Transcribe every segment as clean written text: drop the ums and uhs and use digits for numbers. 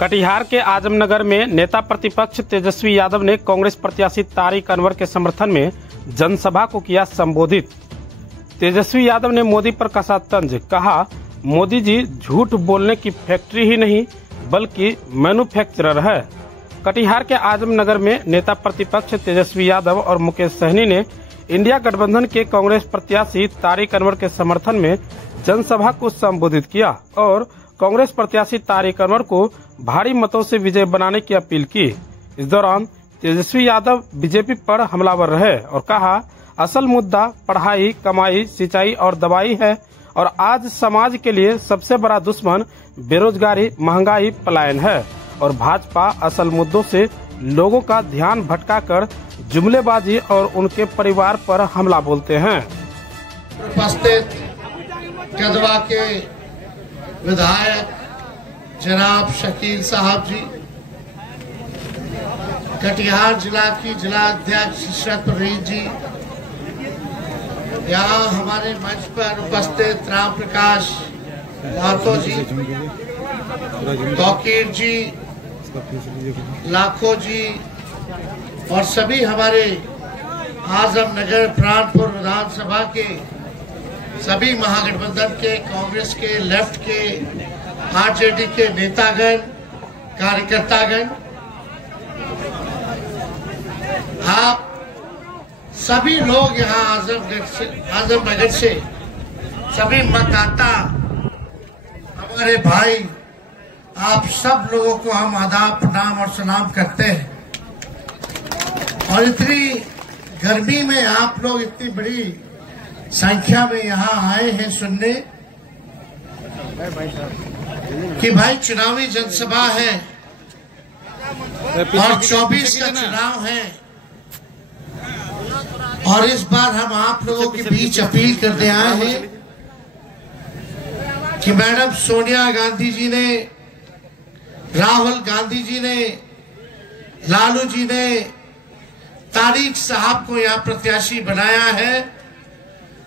कटिहार के आजमनगर में नेता प्रतिपक्ष तेजस्वी यादव ने कांग्रेस प्रत्याशी तारिक अनवर के समर्थन में जनसभा को किया संबोधित। तेजस्वी यादव ने मोदी पर कसा तंज, कहा मोदी जी झूठ बोलने की फैक्ट्री ही नहीं बल्कि मैन्युफैक्चरर है। कटिहार के आजमनगर में नेता प्रतिपक्ष तेजस्वी यादव और मुकेश सहनी ने इंडिया गठबंधन के कांग्रेस प्रत्याशी तारिक अनवर के समर्थन में जनसभा को संबोधित किया और कांग्रेस प्रत्याशी तारिक अनवर को भारी मतों से विजय बनाने की अपील की। इस दौरान तेजस्वी यादव बीजेपी पर हमलावर रहे और कहा असल मुद्दा पढ़ाई, कमाई, सिंचाई और दवाई है और आज समाज के लिए सबसे बड़ा दुश्मन बेरोजगारी, महंगाई, पलायन है और भाजपा असल मुद्दों से लोगों का ध्यान भटकाकर जुमलेबाजी और उनके परिवार पर हमला बोलते हैं। उपस्थित कदवा के विधायक जनाब शकील साहब जी, कटिहार जिला की जिला अध्यक्ष इशरत परवीन जी, यहाँ हमारे मंच पर उपस्थित राम प्रकाश महतो जी, तौकीर जी, लाखों जी और सभी हमारे आजमनगर प्राणपुर विधानसभा के सभी महागठबंधन के, कांग्रेस के, लेफ्ट के, आरजेडी के नेतागण, कार्यकर्तागण, आप सभी लोग यहाँ आजमनगर से सभी मतदाता हमारे भाई, आप सब लोगों को हम आदाब, प्रणाम और सलाम करते हैं। और इतनी गर्मी में आप लोग इतनी बड़ी संख्या में यहाँ आए हैं सुनने कि भाई चुनावी जनसभा है और 24 का चुनाव है और इस बार हम आप लोगों के बीच अपील करने आए हैं कि मैडम सोनिया गांधी जी ने, राहुल गांधी जी ने, लालू जी ने तारिक साहब को यहाँ प्रत्याशी बनाया है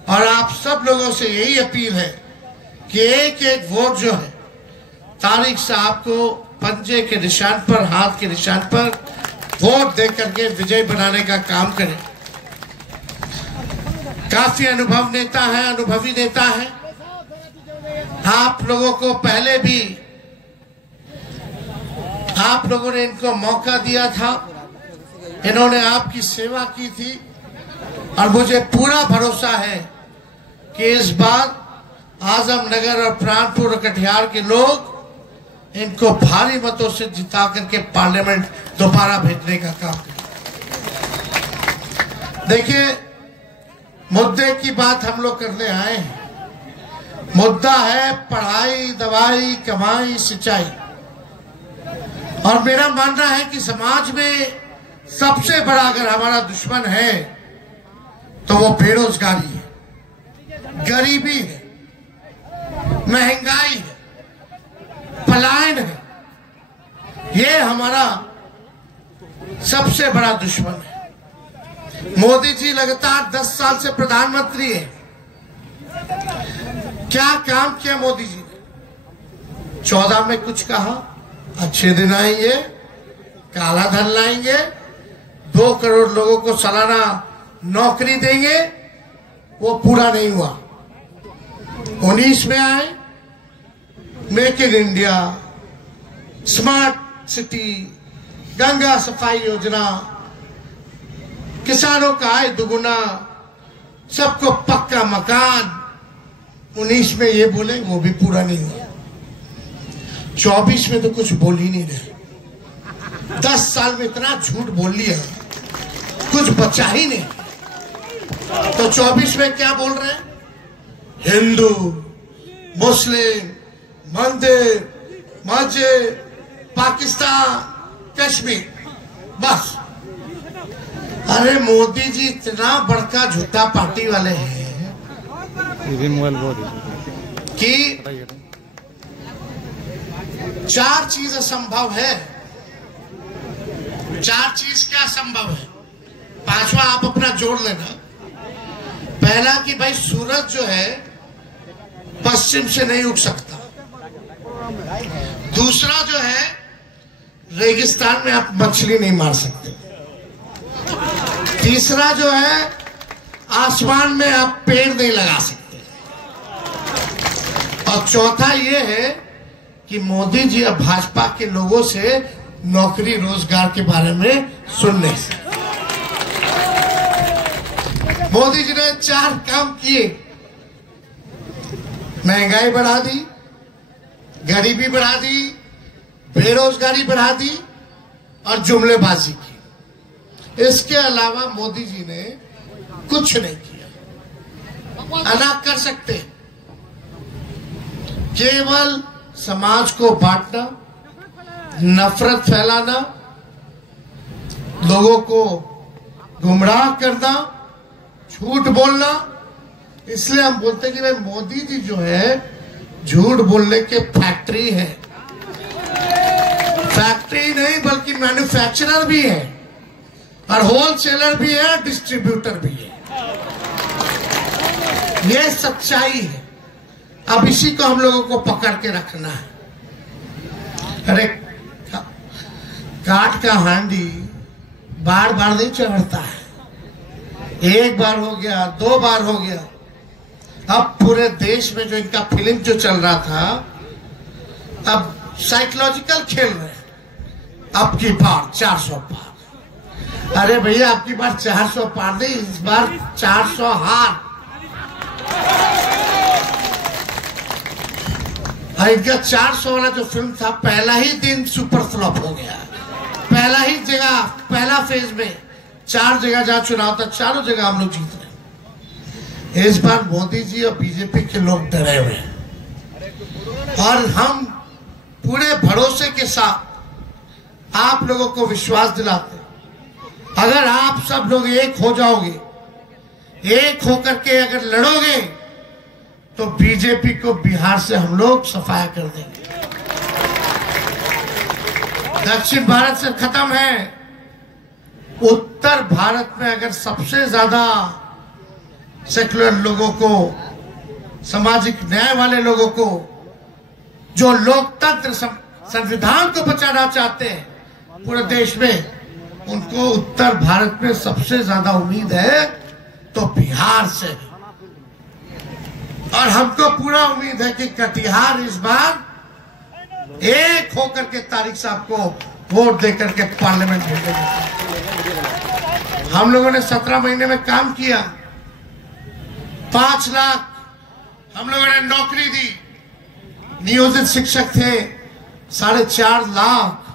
और आप सब लोगों से यही अपील है कि एक एक वोट जो है तारिक साहब को पंजे के निशान पर, हाथ के निशान पर वोट दे करके विजय बनाने का काम करें। काफी अनुभव नेता है, अनुभवी नेता है। आप लोगों को पहले भी आप लोगों ने इनको मौका दिया था, इन्होंने आपकी सेवा की थी और मुझे पूरा भरोसा है कि इस बार आजमनगर और प्राणपुर और कटिहार के लोग इनको भारी मतों से जिता करके पार्लियामेंट दोबारा भेजने का काम करें। देखिए, मुद्दे की बात हम लोग करने आए हैं। मुद्दा है पढ़ाई, दवाई, कमाई, सिंचाई। और मेरा मानना है कि समाज में सबसे बड़ा अगर हमारा दुश्मन है तो वो बेरोजगारी है, गरीबी है, महंगाई है, पलायन है। ये हमारा सबसे बड़ा दुश्मन है। मोदी जी लगातार 10 साल से प्रधानमंत्री है। क्या काम किया मोदी जी ने? 14 में कुछ कहा, अच्छे दिन आएंगे, काला धन लाएंगे, 2 करोड़ लोगों को सालाना नौकरी देंगे, वो पूरा नहीं हुआ। 19 में आए, make in India, smart city, Ganga सफाई योजना, किसानों का आय दुगुना, सबको पक्का मकान। 19 में ये बोले, वो भी पूरा नहीं हुआ। 24 में तो कुछ बोल ही नहीं रहे। 10 साल में इतना झूठ बोल लिया, कुछ बचा ही नहीं। तो 24 में क्या बोल रहे हैं? हिंदू, मुस्लिम, मंदिर, मस्जिद, पाकिस्तान, कश्मीर, बस। अरे मोदी जी इतना बड़का झूठा पार्टी वाले हैं कि 4 चीज असंभव है। 4 चीज क्या संभव है? 5वां आप अपना जोड़ लेना। पहला कि भाई सूरज जो है पश्चिम से नहीं उग सकता। दूसरा जो है रेगिस्तान में आप मछली नहीं मार सकते। तीसरा जो है, आसमान में आप पेड़ नहीं लगा सकते। और चौथा ये है कि मोदी जी अब भाजपा के लोगों से नौकरी रोजगार के बारे में सुनने से। मोदी जी ने 4 काम किए। महंगाई बढ़ा दी, गरीबी बढ़ा दी, बेरोजगारी बढ़ा दी और जुमलेबाजी की। इसके अलावा मोदी जी ने कुछ नहीं किया। अलग कर सकते, केवल समाज को बांटना, नफरत फैलाना, लोगों को गुमराह करना, झूठ बोलना। इसलिए हम बोलते हैं कि भाई मोदी जी जो है झूठ बोलने के फैक्ट्री है। फैक्ट्री नहीं बल्कि मैन्युफैक्चरर भी है और होलसेलर भी है, डिस्ट्रीब्यूटर भी है। ये सच्चाई है। अब इसी को हम लोगों को पकड़ के रखना है। अरे काठ का हांडी बार बार नहीं चढ़ता है। एक बार हो गया, 2 बार हो गया। अब पूरे देश में जो इनका फिल्म जो चल रहा था, अब साइकोलॉजिकल खेल रहे हैं। अब की बार 400 पार। अरे भैया, अब की बार 400 पार नहीं, इस बार 400 हार। इनका 400 वाला जो फिल्म था, पहला ही दिन सुपर फ्लॉप हो गया। पहला ही जगह, पहला फेज में 4 जगह जहां चुनाव था, चारों जगह हम लोग जीत रहे। इस बार मोदी जी और बीजेपी के लोग डरे हुए हैं और हम पूरे भरोसे के साथ आप लोगों को विश्वास दिलाते हैं। अगर आप सब लोग एक हो जाओगे, एक होकर के अगर लड़ोगे, तो बीजेपी को बिहार से हम लोग सफाया कर देंगे। दक्षिण भारत से खत्म है। उत्तर भारत में अगर सबसे ज्यादा सेक्युलर लोगों को, सामाजिक न्याय वाले लोगों को, जो लोकतंत्र संविधान को बचाना चाहते हैं पूरे देश में, उनको उत्तर भारत में सबसे ज्यादा उम्मीद है तो बिहार से। और हमको पूरा उम्मीद है कि कटिहार इस बार एक होकर के तारिक साहब को वोट देकर के पार्लियामेंट भेजेंगे। हम लोगों ने 17 महीने में काम किया। 5 लाख हम लोगों ने नौकरी दी। नियोजित शिक्षक थे, 4.5 लाख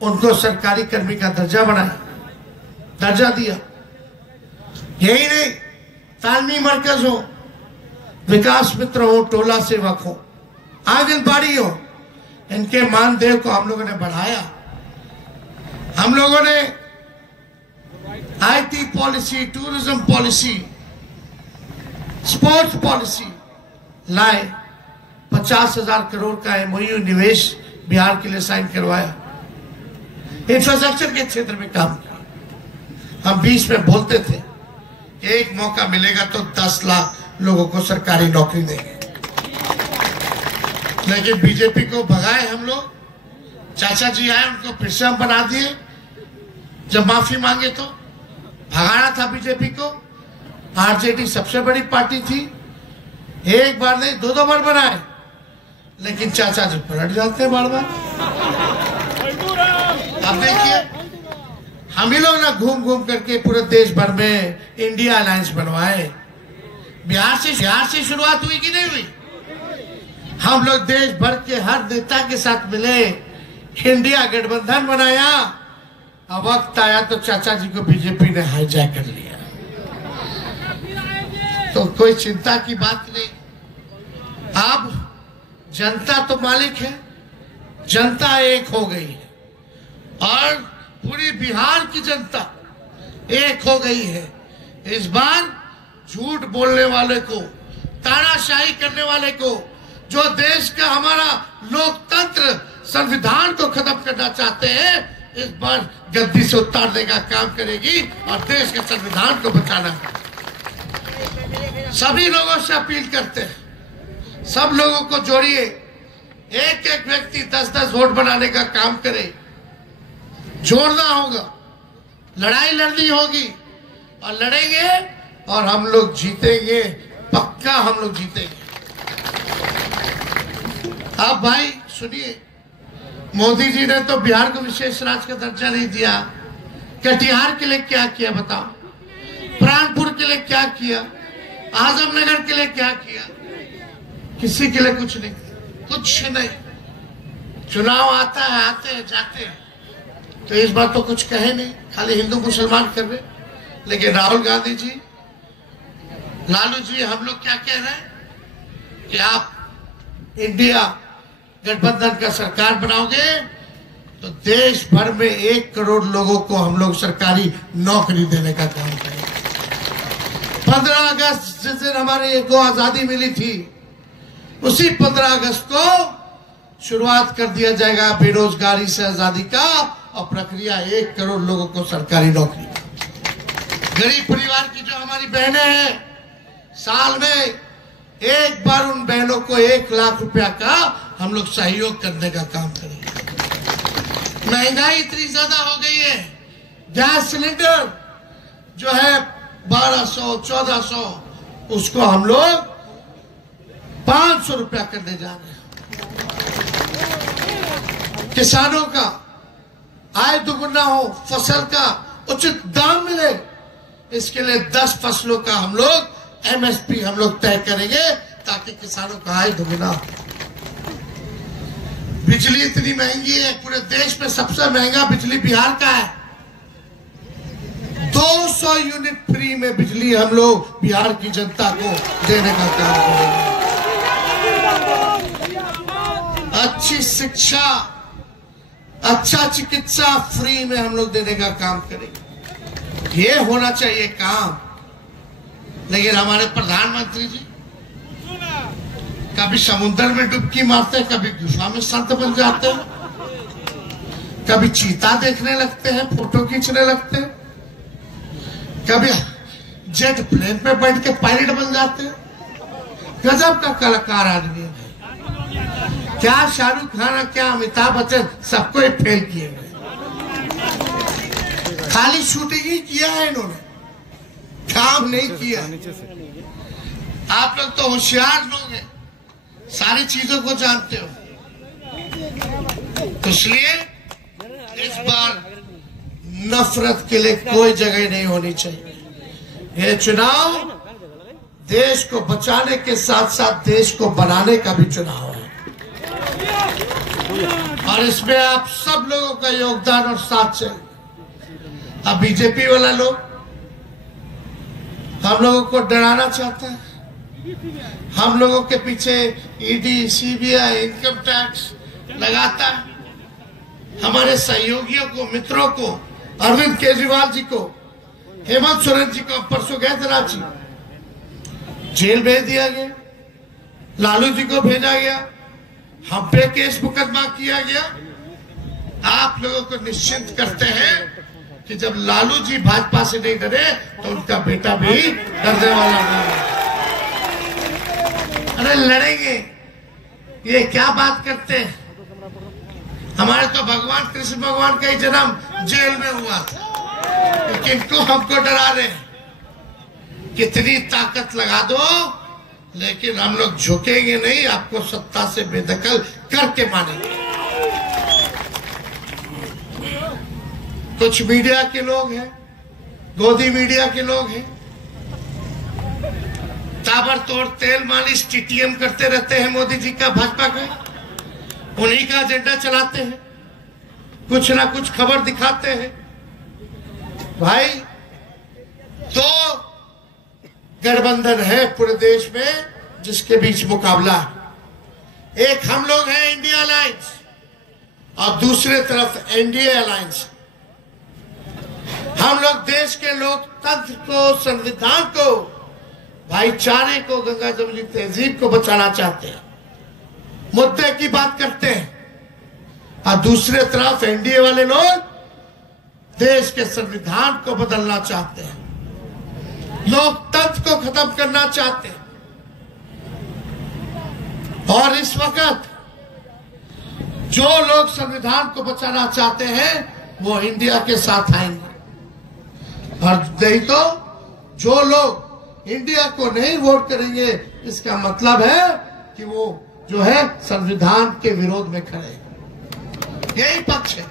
उनको सरकारी कर्मी का दर्जा बनाया, दर्जा दिया। यही नहीं, तालमी मरकज हो, विकास मित्र हो, टोला सेवक हो, आंगनबाड़ी हो, इनके मानदेय को हम लोगों ने बढ़ाया। हम लोगों ने IT policy, tourism policy, sports policy लाए। 50,000 करोड़ का एमओयू निवेश बिहार के लिए साइन करवाया। इंफ्रास्ट्रक्चर के क्षेत्र में काम किया। हम बीच में बोलते थे एक मौका मिलेगा तो 10 लाख लोगों को सरकारी नौकरी देंगे, लेकिन बीजेपी को भगाए हम लोग। चाचा जी आए, उनको फिर से हम बना दिए। जब माफी मांगे तो भगाना था बीजेपी को। आरजेडी सबसे बड़ी पार्टी थी, एक बार नहीं 2 बार बनाए, लेकिन चाचा जी पलट जाते हैं बार बार। अब देखिए, हम ही लोग ना घूम घूम करके पूरे देश भर में इंडिया अलायंस बनवाए। बिहार से शुरुआत हुई कि नहीं हुई? हम लोग देश भर के हर नेता के साथ मिले, इंडिया गठबंधन बनाया। अब वक्त आया तो चाचा जी को बीजेपी ने हाईजैक कर लिया। तो कोई चिंता की बात नहीं। अब जनता तो मालिक है, जनता एक हो गई है और पूरी बिहार की जनता एक हो गई है। इस बार झूठ बोलने वाले को, तानाशाही करने वाले को, जो देश का हमारा लोकतंत्र संविधान को खत्म करना चाहते हैं, इस बार गद्दी से उतारने का काम करेगी और देश के संविधान को बचाना। सभी लोगों से अपील करते हैं, सब लोगों को जोड़िए। एक एक व्यक्ति 10-10 वोट बनाने का काम करे। जोड़ना होगा, लड़ाई लड़नी होगी और लड़ेंगे और हम लोग जीतेंगे, पक्का हम लोग जीतेंगे। अब भाई सुनिए, मोदी जी ने तो बिहार को विशेष राज्य का दर्जा नहीं दिया, कटिहार के लिए क्या किया बताओ, प्राणपुर के लिए क्या किया, आजमनगर के लिए क्या किया, किसी के लिए कुछ नहीं, कुछ नहीं। चुनाव आता है, आते हैं जाते हैं, तो इस बार तो कुछ कहे नहीं, खाली हिंदू मुसलमान कर रहे। लेकिन राहुल गांधी जी, लालू जी, हम लोग क्या कह रहे हैं कि आप इंडिया गठबंधन का सरकार बनाओगे तो देश भर में 1 करोड़ लोगों को हम लोग सरकारी नौकरी देने का काम करेंगे। 15 अगस्त जिस दिन हमारे को आजादी मिली थी, उसी 15 अगस्त को शुरुआत कर दिया जाएगा बेरोजगारी से आजादी का, और प्रक्रिया 1 करोड़ लोगों को सरकारी नौकरी। गरीब परिवार की जो हमारी बहनें हैं, साल में एक बार उन बहनों को 1 लाख रुपया का हम लोग सहयोग करने का काम करेंगे। महंगाई इतनी ज्यादा हो गई है, गैस सिलेंडर जो है 1200 1400, उसको हम लोग 500 रुपया करने जा रहे हैं। किसानों का आय दुगुना हो, फसल का उचित दाम मिले, इसके लिए 10 फसलों का हम लोग MSP हम लोग तय करेंगे ताकि किसानों का आय दुगुना हो। बिजली इतनी महंगी है, पूरे देश में सबसे महंगा बिजली बिहार का है। 200 यूनिट फ्री में बिजली हम लोग बिहार की जनता को देने का काम करेंगे। अच्छी शिक्षा, अच्छा चिकित्सा फ्री में हम लोग देने का काम करेंगे। ये होना चाहिए काम। लेकिन हमारे प्रधानमंत्री जी कभी समुद्र में डुबकी मारते हैं, कभी गुफा में संत बन जाते हैं, कभी चीता देखने लगते हैं, फोटो खींचने लगते हैं, कभी जेट प्लेन पे बैठ के पायलट बन जाते हैं। गजब का कलाकार आदमी है। क्या शाहरुख खान, क्या अमिताभ बच्चन, सबको ही फेल किए हुए। खाली शूटिंग ही किया है इन्होंने, काम नहीं किया। आप लोग तो होशियार लोग हैं, सारी चीजों को जानते हो, तो इसलिए इस बार नफरत के लिए कोई जगह नहीं होनी चाहिए। ये चुनाव देश को बचाने के साथ साथ देश को बनाने का भी चुनाव है, और इसमें आप सब लोगों का योगदान और साथ चाहिए। अब बीजेपी वाला लोग हम लोगों को डराना चाहता है, हम लोगों के पीछे ईडी, सीबीआई, इनकम टैक्स लगाता है। हमारे सहयोगियों को, मित्रों को, अरविंद केजरीवाल जी को, हेमंत सोरेन जी को परसों गए थे रांची, जेल भेज दिया गया, लालू जी को भेजा गया, हम पे केस मुकदमा किया गया। आप लोगों को निश्चिंत करते हैं कि जब लालू जी भाजपा से नहीं डरे तो उनका बेटा भी डरने वाला नहीं है। अरे लड़ेंगे, ये क्या बात करते हैं। हमारे तो भगवान कृष्ण भगवान का ही जन्म जेल में हुआ था, लेकिन क्यों हमको डरा रहे हैं। कितनी ताकत लगा दो, लेकिन हम लोग झुकेंगे नहीं, आपको सत्ता से बेदखल करके मानेंगे। कुछ मीडिया के लोग हैं, गोदी मीडिया के लोग हैं, ताबड़तोड़ तेल मालिश टीटीएम करते रहते हैं मोदी जी का, भाजपा का, उन्हीं का एजेंडा चलाते हैं, कुछ ना कुछ खबर दिखाते हैं। भाई तो गठबंधन है पूरे देश में जिसके बीच मुकाबला है। एक हम लोग हैं इंडिया अलायंस, और दूसरे तरफ एनडीए अलायंस। हम लोग देश के लोकतंत्र को, संविधान को, भाईचारे को, गंगा जमुनी तहजीब को बचाना चाहते हैं, मुद्दे की बात करते हैं। और दूसरे तरफ एनडीए वाले लोग देश के संविधान को बदलना चाहते हैं, लोकतंत्र को खत्म करना चाहते हैं। और इस वक्त जो लोग संविधान को बचाना चाहते हैं वो इंडिया के साथ आएंगे। और नहीं तो जो लोग इंडिया को नहीं वोट करेंगे, इसका मतलब है कि वो जो है संविधान के विरोध में खड़े हैं। यही पक्ष है।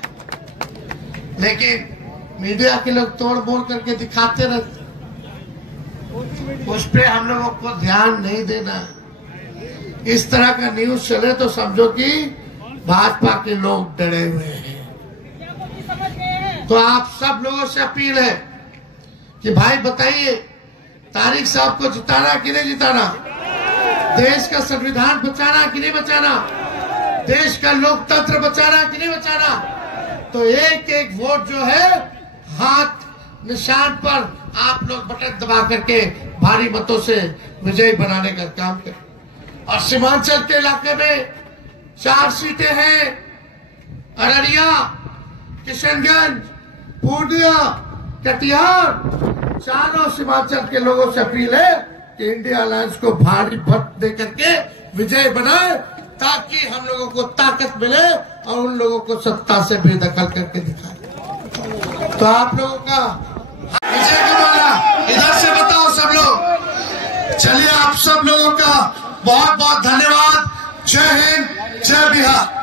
लेकिन मीडिया के लोग तोड़ मोड़ करके दिखाते रहते, उस पे हम लोगों को ध्यान नहीं देना। इस तरह का न्यूज चले तो समझो कि भाजपा के लोग डरे हुए हैं। तो आप सब लोगों से अपील है कि भाई बताइए, तारिक साहब को जिताना कि नहीं जिताना, देश का संविधान बचाना कि नहीं बचाना, देश का लोकतंत्र बचाना कि नहीं बचाना। तो एक एक वोट जो है हाथ निशान पर आप लोग बटन दबा करके भारी मतों से विजयी बनाने का काम करें। और सीमांचल के इलाके में 4 सीटें हैं, अररिया, किशनगंज, पूर्णिया, कटिहार। चारों सीमांचल के लोगों से अपील है कि इंडिया अलायंस को भारी मत दे करके विजय बनाए, ताकि हम लोगों को ताकत मिले और उन लोगों को सत्ता से बेदखल करके दिखाए। तो आप लोगों का विजय का माला इधर से बताओ सब लोग। चलिए, आप सब लोगों का बहुत बहुत धन्यवाद। जय हिंद, जय बिहार।